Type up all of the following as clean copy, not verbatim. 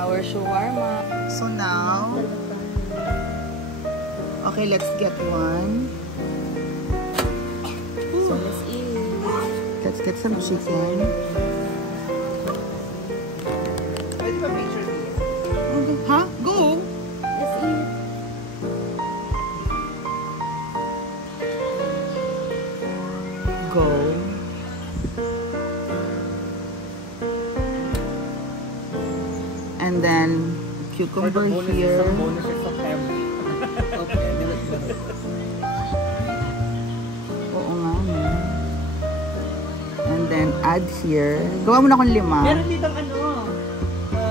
our shawarma. So now, okay, let's get one. So let's eat. Let's get some chicken. Pwede ba picture here? Huh? Go! Let's eat. Go. And then cucumber here. Oo nga. And then add here. Gawa mo na akong 5. Meron ditong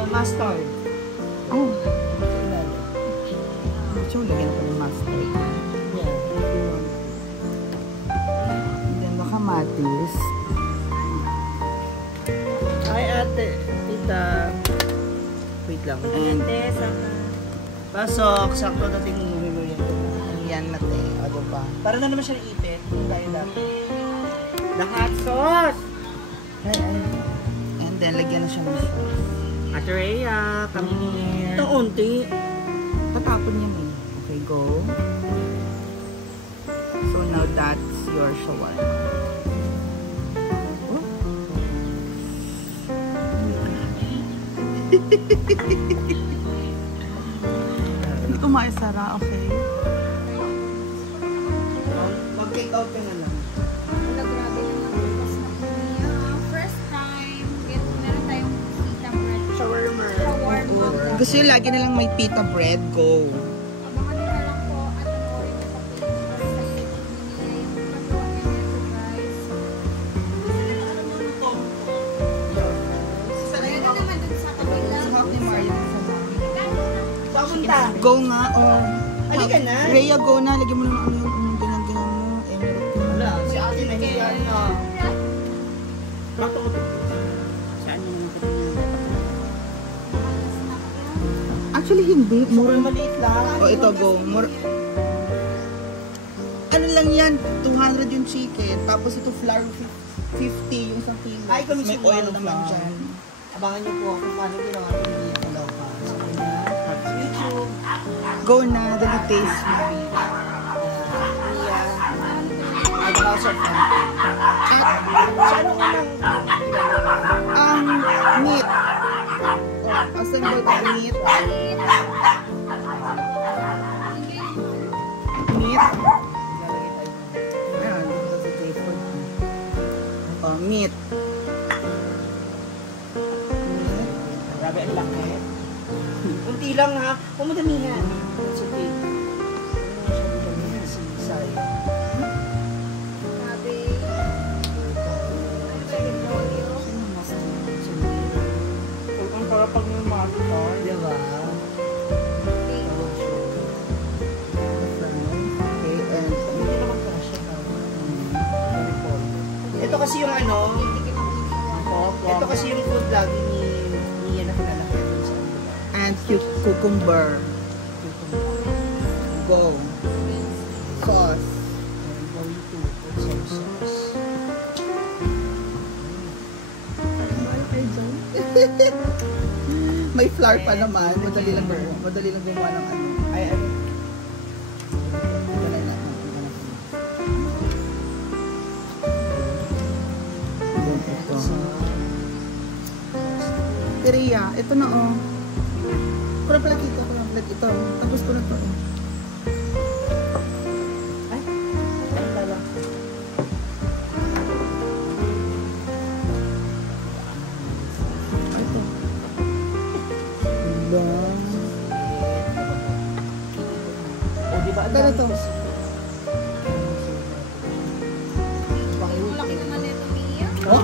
mustard. Oh. So, lagyan ko ng mustard. And then kamatis. Ay, ate. Tita. Wait lang. Ate, saka. Pasok. Sakto natin memory yan. Yan natin. Ano pa? Para na naman siya naipit. Tayo dati. The hot sauce! And then, lagyan na siya ng sauce. Ate Rhea, come here. Ito unti. Tatapon niya eh. Okay, go. So, now that's your shawarma. Oh. Hindi ko maisara, okay? Mag-take out ka na lang. Wala, grabe naman. Bukas na po niya. First time, meron tayong pita bread. Shawarma. Shawarma. Gusto nyo lagi na lang may pita bread? Go. Abangan nyo na lang po at panoorin nyo sa page or sa YouTube niya yung pagkakuan niya nito, guys. Meron naman dun sa kabila. Sahap ni Mario. Pamunta. Go nga, oh. Halika na. Rhea, go na. Lagyan mo naman ang ganyan-ganyan mo. Emerald ka. Wala, si ate nahiya na. Matuto. Saan yung Actually, hindi. Mura Mura. maliit lang. Oh, ito, go. Ano lang yan? 200 yung chicken. Tapos ito, flour 50 yung isang kilo. Ay, kung may gusto oil mo, naman flour. dyan. Abangan niyo po kung paano ginawa ko yung ilaw pa. Sabi na, YouTube. Go na. Dali taste mo. At house of Camping. Sa anong unang Meat. Oh, assemble ka meat. Meat. Ayan, dito sa J-food. Oh, meat. Grabe, ang laki. Kunti lang ha. Huwag mo damihan. It's okay. Huwag mo damihan si Saya. Grabe. Ano ba yung polio? Ang para pag may master. Diba? Okay, and Hindi naman kasya na. Ito kasi yung ano. Ito kasi yung food lagi ni Nia na kinalaki dun sa ano. and cucumber. Go. Sauce. I'm going to put some sauce. May flour pa naman. Madali lang gumawa ng ano. Ay. Madali lang. Teria, ito na oh. Kurang pala dito, ito. Tapos ko na to eh. Ay, tala. Ito. Diba? O, diba? Ito na to. Ang laki naman nito, Mia. Oh?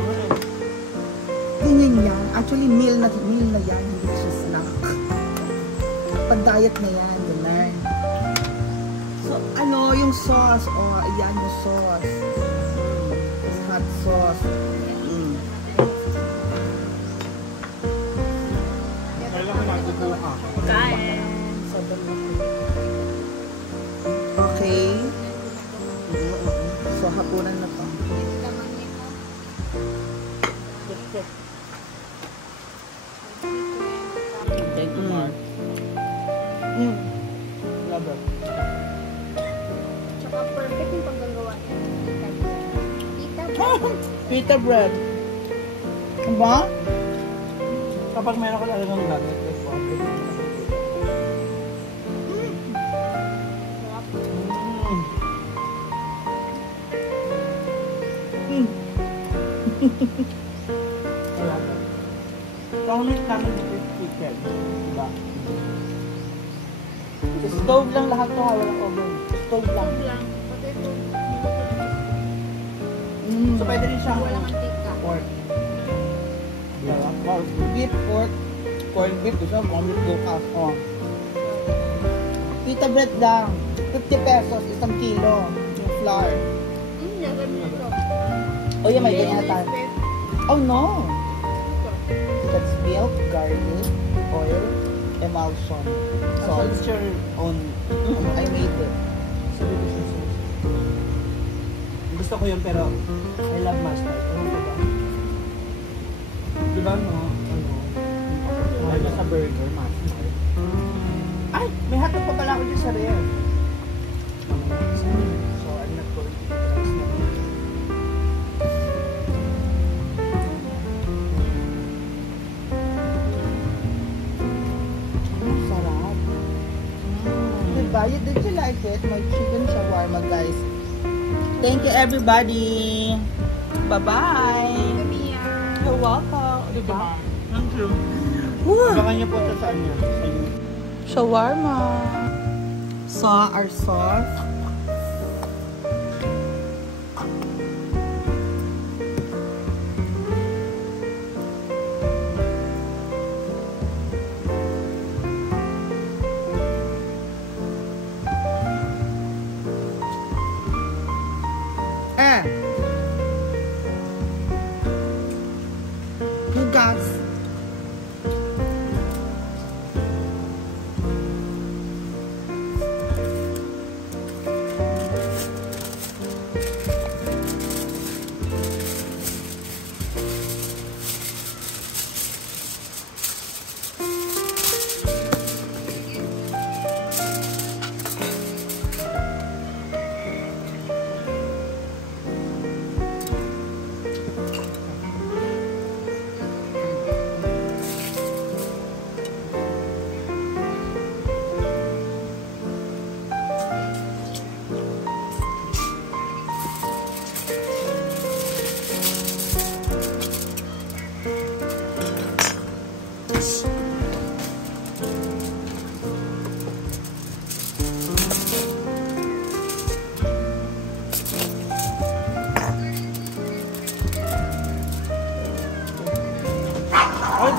Ganyan yan. Actually, meal na yan. Hindi siya snack. Pag-diet na yan. Ganun. So, ano yung sauce? Oh, ayan yung sauce. Hot sauce. Mm. Kain. Okay. So, hapunan na to. Ito naman nito. Okay. Pita bread. Diba? Kapag meron ka talagang nugget, Pangit namin dito chicken. Diba? Stove lang lahat to ha, walang oven. Stove lang. Pati ito. Mm. So pwede rin siyang Walang mantika. pork. Diba? Beef, pork, corned beef, gusto mo, meat bukas. Oh. Pita bread lang. 50 pesos, isang kilo. Yung flour. Lagyan mo ito. Oh yeah, may ganyan na tayo. Ito. Oh no! That's milk, garlic, oil, emulsion, So salt. it's your own. I made it. Subdivision sauce. Gusto ko yun pero I love mustard. Ano ko ba? Diba no? Ano sa burger, mustard. Ay! May hotdog pa pala ako dyan sa rare. So I'm not going to eat rice na. Ang sarap. Diba? Did you like it? My chicken shawarma, guys. Thank you, everybody. Bye-bye. Mia. You're welcome. Diba? Thank you. Woo! Abangan niyo po ito saan niya. Shawarma. So, our sauce. You guys. Ay,